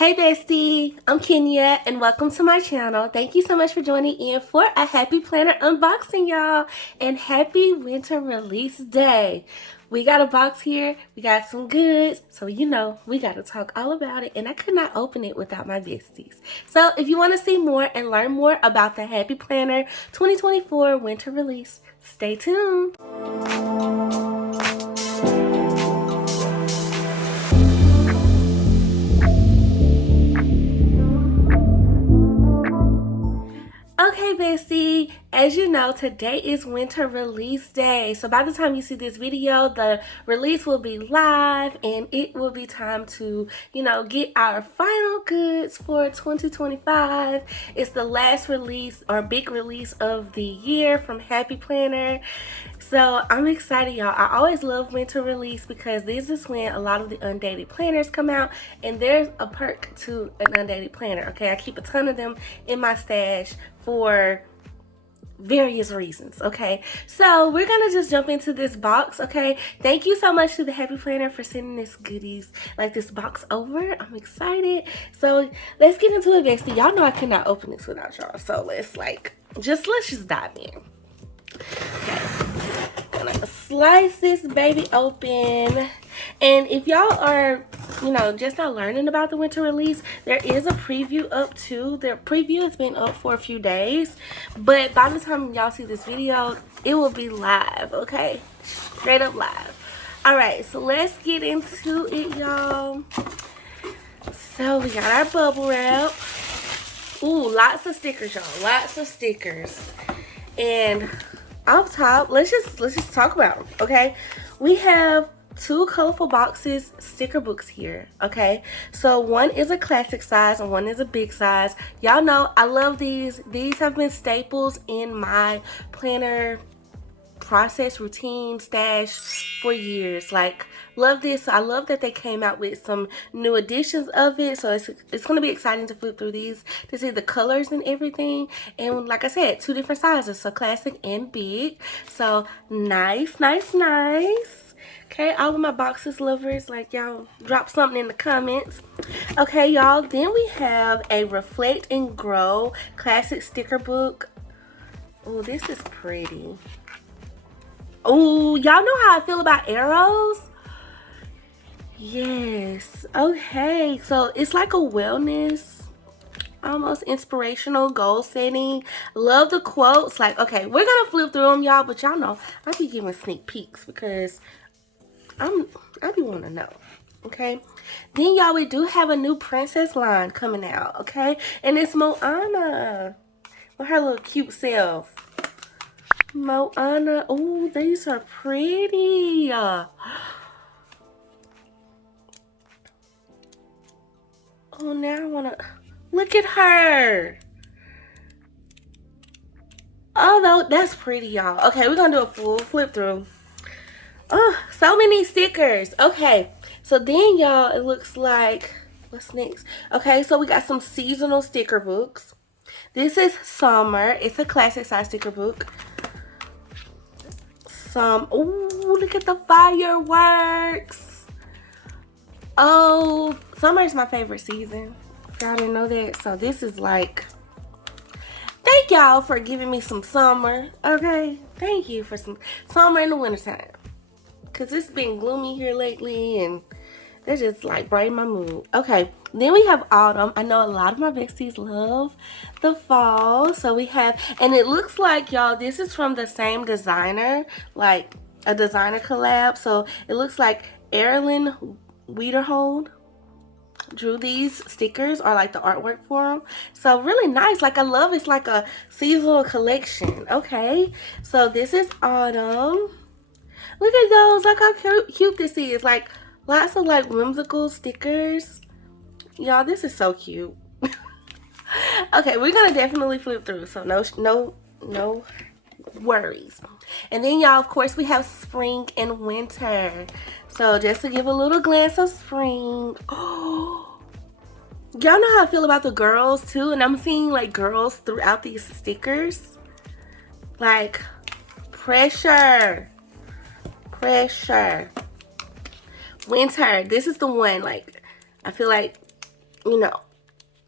Hey Bestie, I'm Kenya and welcome to my channel. Thank you so much for joining in for a happy planner unboxing, y'all, and happy winter release day. We got a box here, we got some goods, so you know we got to talk all about it, and I could not open it without my besties. So if you want to see more and learn more about the Happy Planner 2024 winter release, stay tuned. Okay, Bestie, as you know, today is winter release day. So by the time you see this video, the release will be live and it will be time to, get our final goods for 2025. It's the last release or big release of the year from Happy Planner. So I'm excited, y'all. I always love winter release because this is when a lot of the undated planners come out, and there's a perk to an undated planner. Okay, I keep a ton of them in my stash for various reasons. Okay, so we're gonna just jump into this box. Okay, thank you so much to the Happy Planner for sending this goodies, like this box over. I'm excited. So let's get into it, Bestie. Y'all know I cannot open this without y'all, so let's just dive in. Okay, gonna slice this baby open. And if y'all are just not learning about the winter release, there is a preview up too. The preview has been up for a few days, but by the time y'all see this video, it will be live. Okay, straight up live. All right, so let's get into it, y'all. So we got our bubble wrap. Ooh, lots of stickers, y'all. Lots of stickers. And off top, let's just talk about them. Okay, we have two colorful boxes, sticker books here. Okay, so one is a classic size and one is a big size. Y'all know I love these. These have been staples in my planner process, routine, stash for years. Like, love this. I love that they came out with some new editions of it, so it's going to be exciting to flip through these to see the colors and everything. And like I said, two different sizes, so classic and big. So nice. Okay, all of my boxes lovers, like, y'all drop something in the comments. Okay, y'all, then we have a Reflect and Grow classic sticker book. Oh, this is pretty. Oh, y'all know how I feel about arrows? Yes. Okay, so it's like a wellness, almost inspirational goal setting. Love the quotes. Like, okay, we're gonna flip through them, y'all, but y'all know I be giving sneak peeks because I be want to know. Okay, then y'all, we do have a new princess line coming out. Okay, and it's Moana with her little cute self. Moana. Oh, these are pretty. Oh, now I want to look at her. Oh, no, that's pretty, y'all. Okay, we're going to do a full flip through. Oh, so many stickers. Okay, so then, y'all, it looks like, what's next? Okay, so we got some seasonal sticker books. This is summer. It's a classic size sticker book. Oh, look at the fireworks. Oh, summer is my favorite season. If y'all didn't know that. So this is like, thank y'all for giving me some summer. Okay, thank you for some summer in the wintertime, because it's been gloomy here lately and they just like brighten my mood. Okay, then we have autumn. I know a lot of my besties love the fall. So we have, and it looks like, y'all, this is from the same designer, like a designer collab. So it looks like Erin Wiederhold drew these stickers, or like the artwork for them. So really nice. Like, I love it's like a seasonal collection. Okay, so this is autumn. Look at those. Look how cute this is. Like, lots of like whimsical stickers. Y'all, this is so cute. Okay, we're gonna definitely flip through, so no worries. And then, y'all, of course, we have spring and winter. So just to give a little glance of spring. Oh, y'all know how I feel about the girls too, and I'm seeing like girls throughout these stickers. Like, pressure. Winter. This is the one, like, I feel like you know,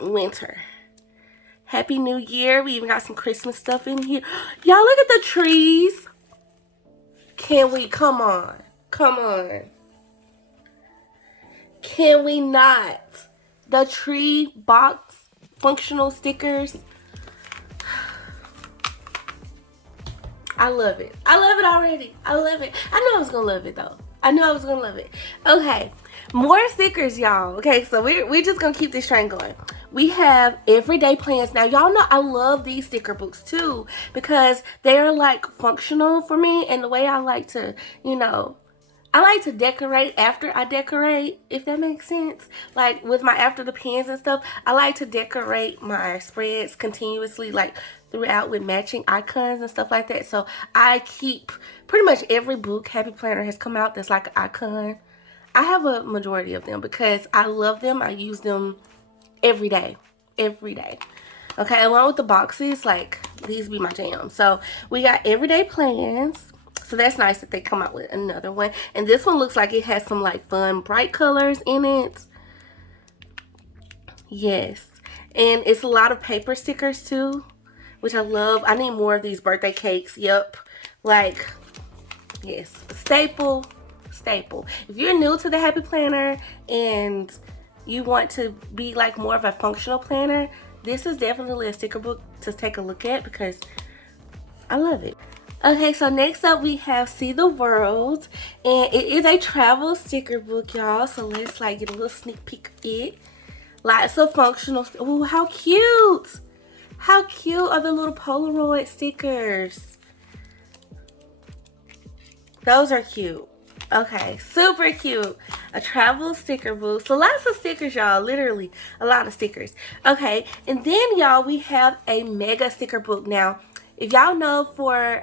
winter. Happy New Year. We even got some Christmas stuff in here. Y'all look at the trees. Can we? Come on. Come on. Can we not? The tree box functional stickers. I love it. I love it already. I love it. I knew I was gonna love it though. I knew I was gonna love it. Okay, more stickers, y'all. Okay, so we're just gonna keep this train going. We have everyday plans. Now, y'all know I love these sticker books too because they're like functional for me, and the way I like to, you know, I like to decorate after I decorate, if that makes sense. Like with my after the pens and stuff, I like to decorate my spreads continuously, like throughout with matching icons and stuff like that. So I keep pretty much every book Happy Planner has come out that's like an icon. I have a majority of them because I love them. I use them every day. Every day. Okay, along with the boxes, like these be my jam. So we got everyday plans. So that's nice that they come out with another one. And this one looks like it has some like fun bright colors in it. Yes. And it's a lot of paper stickers too, which I love. I need more of these birthday cakes. Yep. Like, yes. Staple. Staple. If you're new to the Happy Planner and you want to be like more of a functional planner, this is definitely a sticker book to take a look at because I love it. Okay, so next up we have See the World, and it is a travel sticker book, y'all. So let's like get a little sneak peek of it. Lots of functional. Oh, how cute! How cute are the little Polaroid stickers? Those are cute. Okay, super cute. A travel sticker book. So lots of stickers, y'all. Literally a lot of stickers. Okay, and then y'all we have a mega sticker book. Now, if y'all know for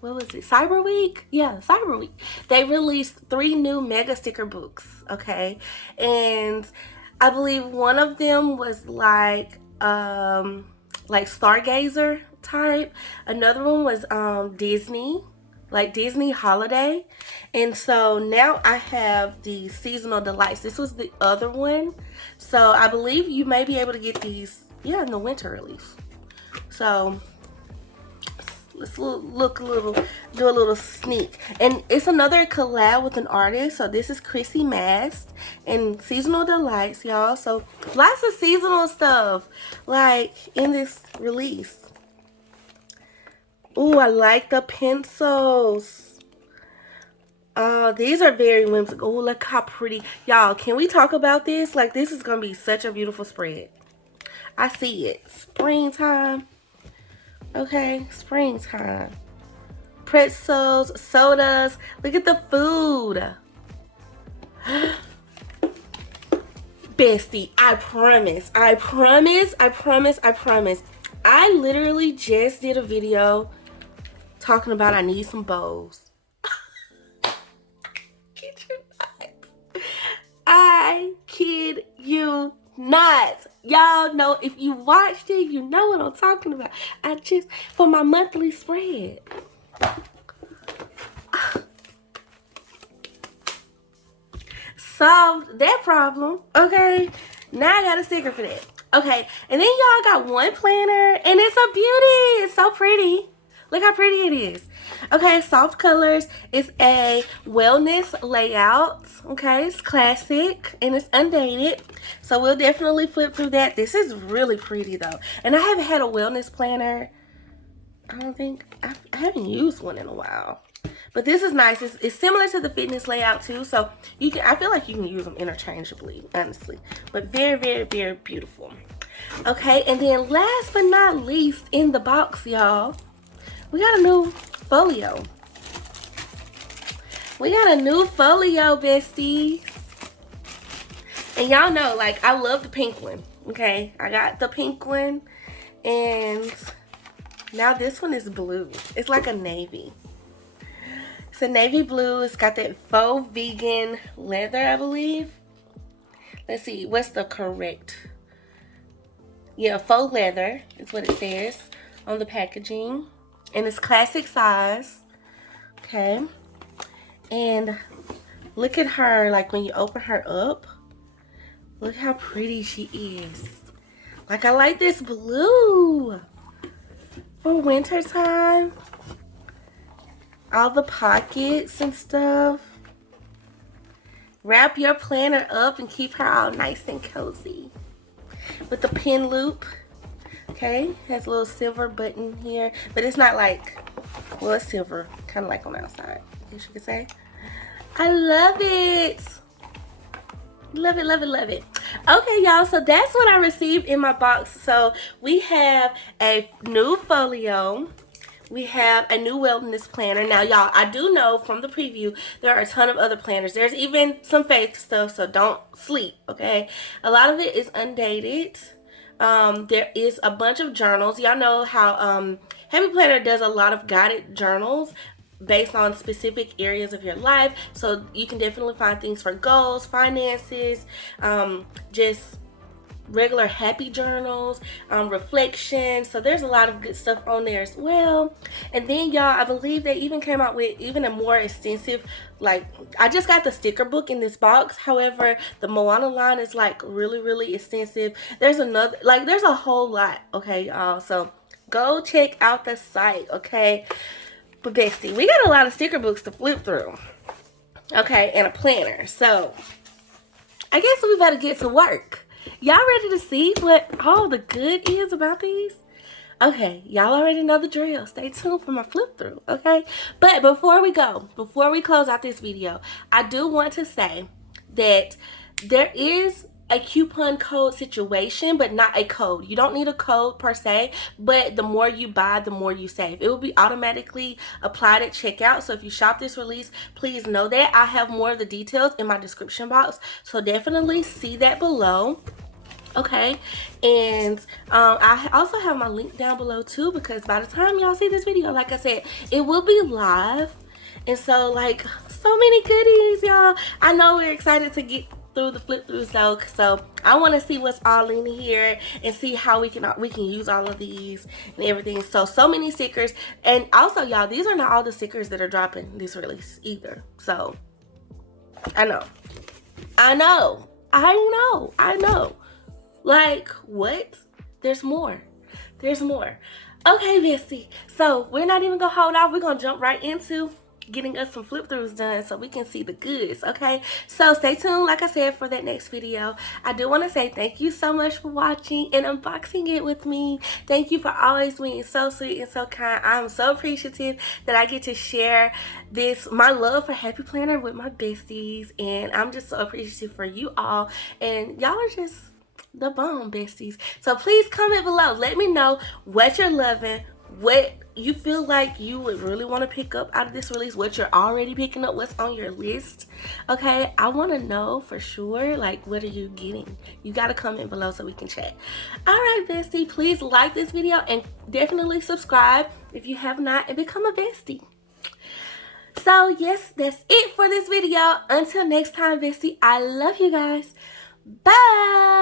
what was it, Cyber Week? Yeah, Cyber Week. They released 3 new mega sticker books. Okay, and I believe one of them was like Stargazer type. Another one was Disney. Like Disney holiday. And so now I have the seasonal delights. This was the other one. So I believe you may be able to get these, yeah, in the winter release. So let's look a little, do a little sneak. And it's another collab with an artist. So this is Chrissy Mast and Seasonal Delights, y'all. So lots of seasonal stuff like in this release. Ooh, I like the pencils. These are very whimsical. Ooh, look how pretty. Y'all, can we talk about this? Like, this is going to be such a beautiful spread. I see it. Springtime. Okay, springtime. Pretzels, sodas. Look at the food. Bestie, I promise. I promise. I promise. I promise. I literally just did a video talking about I need some bows. Kid you not. I kid you not. Y'all know, if you watched it, you know what I'm talking about. I just, for my monthly spread. Solved that problem. Okay. Now I got a sticker for that. Okay. And then y'all got one planner. And it's a beauty. It's so pretty. Look how pretty it is. Okay, soft colors. It's a wellness layout. Okay, it's classic and it's undated. So we'll definitely flip through that. This is really pretty though. And I haven't had a wellness planner. I don't think, I haven't used one in a while. But this is nice. It's similar to the fitness layout too. So you can, I feel like you can use them interchangeably, honestly. But very, very, very beautiful. Okay, and then last but not least in the box, y'all, we got a new folio. We got a new folio, besties. And y'all know, like, I love the pink one. Okay, I got the pink one. And now this one is blue. It's like a navy. It's a navy blue. It's got that faux vegan leather, I believe. Let's see, what's the correct? Yeah, faux leather is what it says on the packaging. And it's classic size. Okay. And look at her, like when you open her up. Look how pretty she is. Like, I like this blue for winter time. All the pockets and stuff. Wrap your planner up and keep her all nice and cozy. With the pin loop. Okay, has a little silver button here. But it's not like, well, it's silver. Kind of like on the outside, I guess you could say. I love it. Love it, love it, love it. Okay, y'all, so that's what I received in my box. So we have a new folio. We have a new wellness planner. Now, y'all, I do know from the preview there are a ton of other planners. There's even some fake stuff, so don't sleep, okay? A lot of it is undated. There is a bunch of journals. Y'all know how Happy Planner does a lot of guided journals based on specific areas of your life, so you can definitely find things for goals, finances, just regular happy journals, reflections. So there's a lot of good stuff on there as well. And then, y'all, I believe they even came out with even a more extensive, like, I just got the sticker book in this box. However, the Moana line is like really extensive. There's another, like, there's a whole lot, okay, y'all. So go check out the site, okay? But Bestie, we got a lot of sticker books to flip through, okay, and a planner. So I guess we better get to work. Y'all ready to see what all the good is about these? Okay, y'all already know the drill. Stay tuned for my flip through, okay? But before we close out this video, I do want to say that there is a coupon code situation, but not a code. You don't need a code per se, but the more you buy, the more you save. It will be automatically applied at checkout. So if you shop this release, please know that. I have more of the details in my description box, so definitely see that below. Okay, and I also have my link down below too, because by the time y'all see this video, like I said, it will be live. And so, like, so many goodies, y'all. I know we're excited to get through the flip through, so I want to see what's all in here and see how we can use all of these and everything. So many stickers. And also, y'all, these are not all the stickers that are dropping this release either. So I know. Like, what? There's more. There's more. Okay, Bestie. So we're not even gonna hold off. We're gonna jump right into getting us some flip throughs done so we can see the goods, okay? So stay tuned, like I said, for that next video. I do want to say thank you so much for watching and unboxing it with me. Thank you for always being so sweet and so kind. I'm so appreciative that I get to share this, my love for Happy Planner, with my besties, and I'm just so appreciative for you all, and y'all are just the bomb, besties. So please comment below. Let me know what you're loving, what you feel like you would really want to pick up out of this release, what you're already picking up, what's on your list. Okay, I want to know for sure, like, what are you getting? You got to comment below so we can chat. All right, bestie, please like this video and definitely subscribe if you have not, and become a bestie. So yes, that's it for this video. Until next time, bestie, I love you guys. Bye.